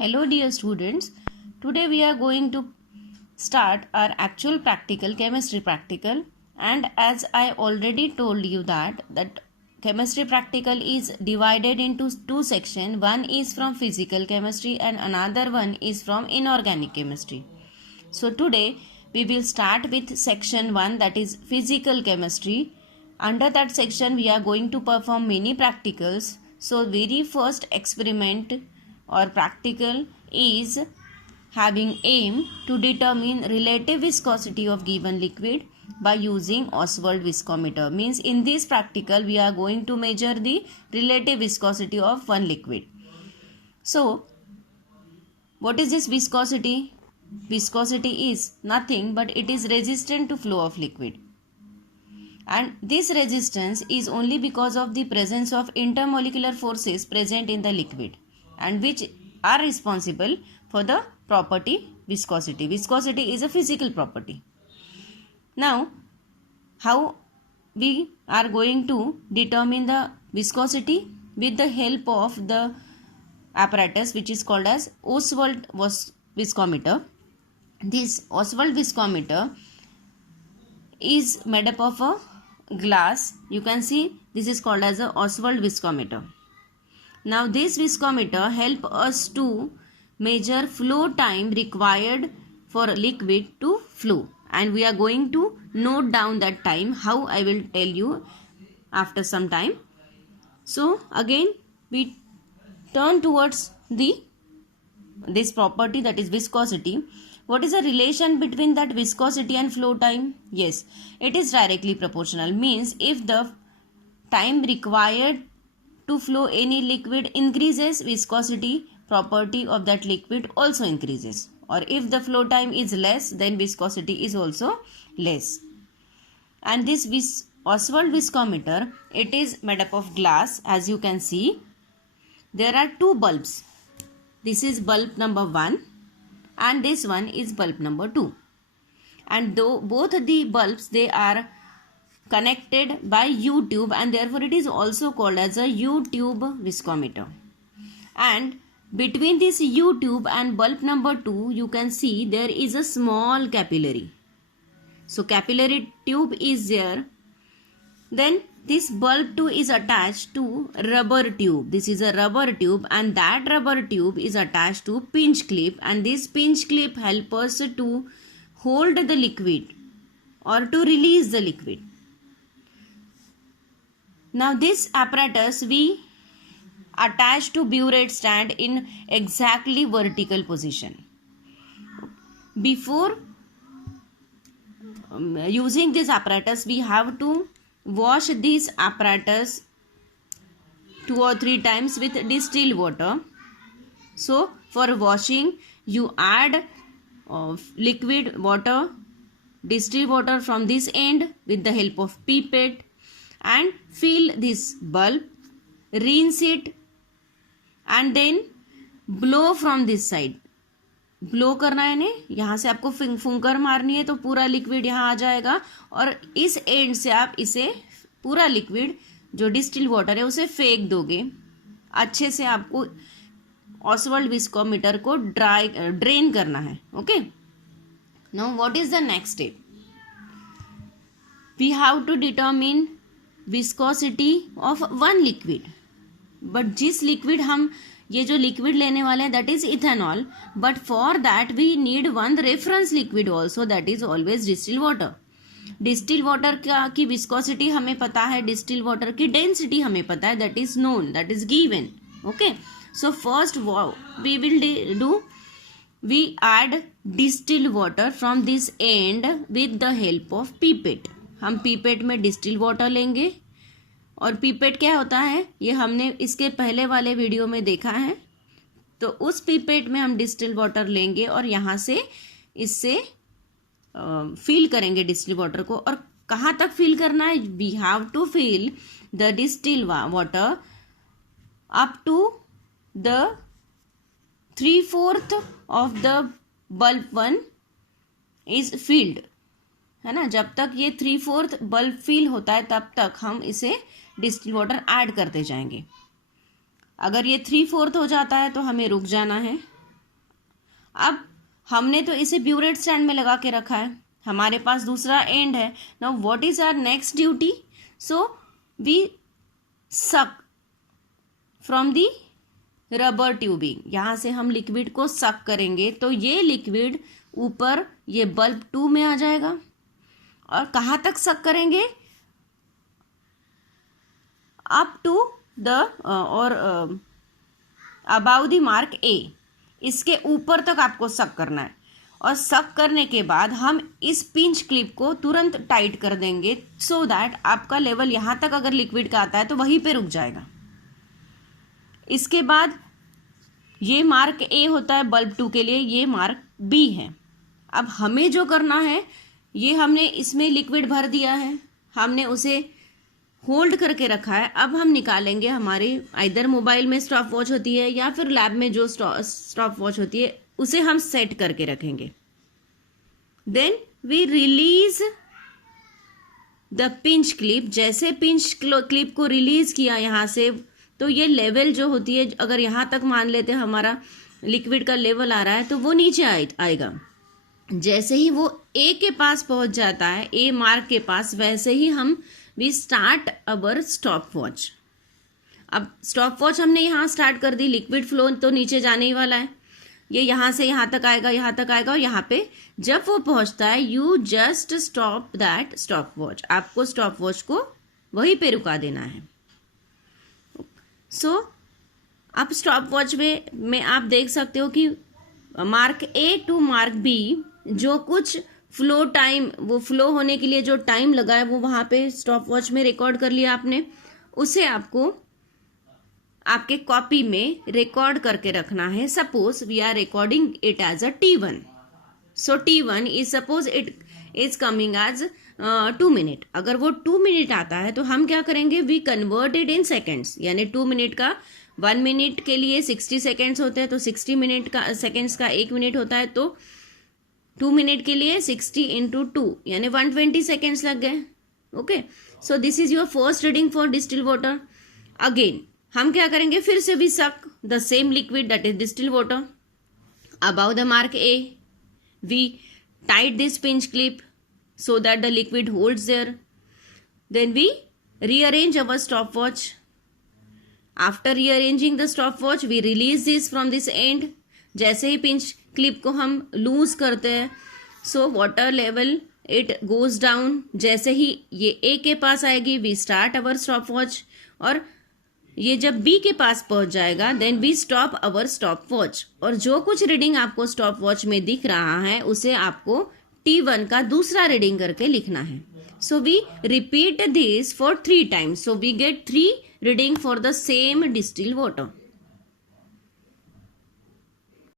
Hello dear students, today we are going to start our actual practical, chemistry practical, and as I already told you that chemistry practical is divided into two sections. One is from physical chemistry and another one is from inorganic chemistry. So today we will start with section 1, that is physical chemistry. Under that section we are going to perform many practicals. So very first experiment or practical is having aim to determine relative viscosity of given liquid by using Oswald viscometer. Means in this practical we are going to measure the relative viscosity of one liquid. So what is this viscosity? Viscosity is nothing but it is resistant to flow of liquid. And this resistance is only because of the presence of intermolecular forces present in the liquid and which are responsible for the property viscosity. Viscosity is a physical property. Now, how we are going to determine the viscosity? With the help of the apparatus which is called as Oswald viscometer. This Oswald viscometer is made up of a glass. You can see this is called as a Oswald viscometer. Now this viscometer help us to measure flow time required for a liquid to flow, and we are going to note down that time. How, I will tell you after some time. So again we turn towards this property, that is viscosity. What is the relation between that viscosity and flow time? Yes, it is directly proportional. Means if the time required to flow any liquid increases, viscosity property of that liquid also increases. Or if the flow time is less, then viscosity is also less. And this Oswald viscometer, it is made up of glass. As you can see, there are two bulbs. This is bulb number 1 and this one is bulb number 2. And though both the bulbs, they are connected by U-tube, and therefore it is also called as a U-tube viscometer. And between this U-tube and bulb number 2, you can see there is a small capillary. So capillary tube is there. Then this bulb 2 is attached to rubber tube. This is a rubber tube, and that rubber tube is attached to pinch clip, and this pinch clip helps us to hold the liquid or to release the liquid. Now this apparatus we attach to burette stand in exactly vertical position. Before using this apparatus, we have to wash this apparatus 2 or 3 times with distilled water. So for washing, you add liquid water, distilled water from this end with the help of pipette, and fill this bulb, rinse it, and then blow from this side. Blow करना है ने, यहाँ से आपको फुंकर मारनी है तो पूरा लिक्विड यहाँ आ जाएगा, और इस एंड से आप इसे पूरा लिक्विड जो डिस्टिल वाटर है उसे फेंक दोगे. अच्छे से आपको ऑसवर्ल्ड विस्कोमीटर को ड्रेन करना है. Okay, now what is the next step? We have to determine viscosity of one liquid. But जिस लिक्विड हम ये जो लिक्विड लेने वाले हैं, that is ethanol, but for that we need one reference liquid also, that is always distil water. Distil water की viscosity हमें पता है, डिस्टिल वाटर की डेंसिटी हमें पता है, that is known, that is given. Okay, so first we will do, we add distil water from this and with the help of pipette. हम pipette में डिस्टिल वाटर लेंगे, और पीपेट क्या होता है ये हमने इसके पहले वाले वीडियो में देखा है. तो उस पीपेट में हम डिस्टिल वाटर लेंगे और यहाँ से इससे फिल करेंगे डिस्टिल वाटर को. और कहाँ तक फिल करना है? We have to fill the distil water up to the 3/4 of the bulb 1 is filled, है ना. जब तक ये 3/4 बल्ब फिल होता है तब तक हम इसे डिस्टिल वाटर ऐड करते जाएंगे. अगर ये 3/4 हो जाता है तो हमें रुक जाना है. अब हमने तो इसे ब्यूरेट स्टैंड में लगा के रखा है, हमारे पास दूसरा एंड है. Now what is our next duty? So we suck from the rubber tubing. यहाँ से हम लिक्विड को सक करेंगे तो ये लिक्विड ऊपर ये बल्ब 2 में आ जाएगा. और कहाँ तक सक करेंगे? अप टू द और अबाउ द मार्क ए. इसके ऊपर तक आपको सक करना है. और सक करने के बाद हम इस पिंच क्लिप को तुरंत टाइट कर देंगे सो दैट आपका लेवल यहाँ तक अगर लिक्विड का आता है तो वहीं पे रुक जाएगा. इसके बाद ये मार्क ए होता है बल्ब 2 के लिए, ये मार्क बी है. अब हमें जो करना है, ये हमने इसमें लिक्विड भर दिया है, हमने उसे होल्ड करके रखा है. अब हम निकालेंगे हमारे आइदर मोबाइल में स्टॉप वॉच होती है या फिर लैब में जो स्टॉप वॉच होती है उसे हम सेट करके रखेंगे. Then we release the pinch clip. जैसे पिंच क्लिप को रिलीज किया यहाँ से, तो ये लेवल जो होती है, अगर यहाँ तक मान लेते हैं हमारा लिक्विड का लेवल आ रहा है तो वो नीचे आएगा. जैसे ही वो ए के पास पहुंच जाता है, ए मार्क के पास, वैसे ही हम we start our stopwatch. अब स्टॉप वॉच हमने यहाँ स्टार्ट कर दी, लिक्विड फ्लो तो नीचे जाने ही वाला है, ये यहाँ से यहाँ तक आएगा, यहाँ तक आएगा. और यहाँ पे जब वो पहुंचता है, you just stop that stop watch. आपको स्टॉप वॉच को वहीं पे रुका देना है. सो अब स्टॉप वॉच में आप देख सकते हो कि mark A to mark B जो कुछ फ्लो टाइम, वो फ्लो होने के लिए जो टाइम लगा है वो वहाँ पे स्टॉप वॉच में रिकॉर्ड कर लिया आपने. उसे आपको आपके कॉपी में रिकॉर्ड करके रखना है. Suppose we are recording it as a T1. So T1 is suppose it is coming as 2 minute. अगर वो 2 मिनट आता है तो हम क्या करेंगे? We convert it in seconds. यानी 2 मिनट का 1 मिनट के लिए 60 सेकेंड्स होते हैं, तो 60 मिनट का सेकेंड्स का 1 मिनट होता है, तो 2 मिनट के लिए 60 इंटू 2 यानी 120 सेकेंड्स लग गए. Okay, so this is your first reading for distill water. Again हम क्या करेंगे? फिर से we suck the same liquid that is distill water about the mark A. We tight this pinch clip so that the liquid holds there. Then we rearrange our stopwatch. After rearranging the stopwatch, we release this from this end. जैसे ही pinch clip को हम loose करते हैं, so water level it goes down. जैसे ही ये A के पास आएगी, we start our stopwatch. और ये जब B के पास पहुंच जाएगा, then we stop our stopwatch. और जो कुछ रीडिंग आपको stopwatch में दिख रहा है उसे आपको T1 का दूसरा रीडिंग करके लिखना है. So we repeat this for 3 times. So we get 3 reading for the same distill water.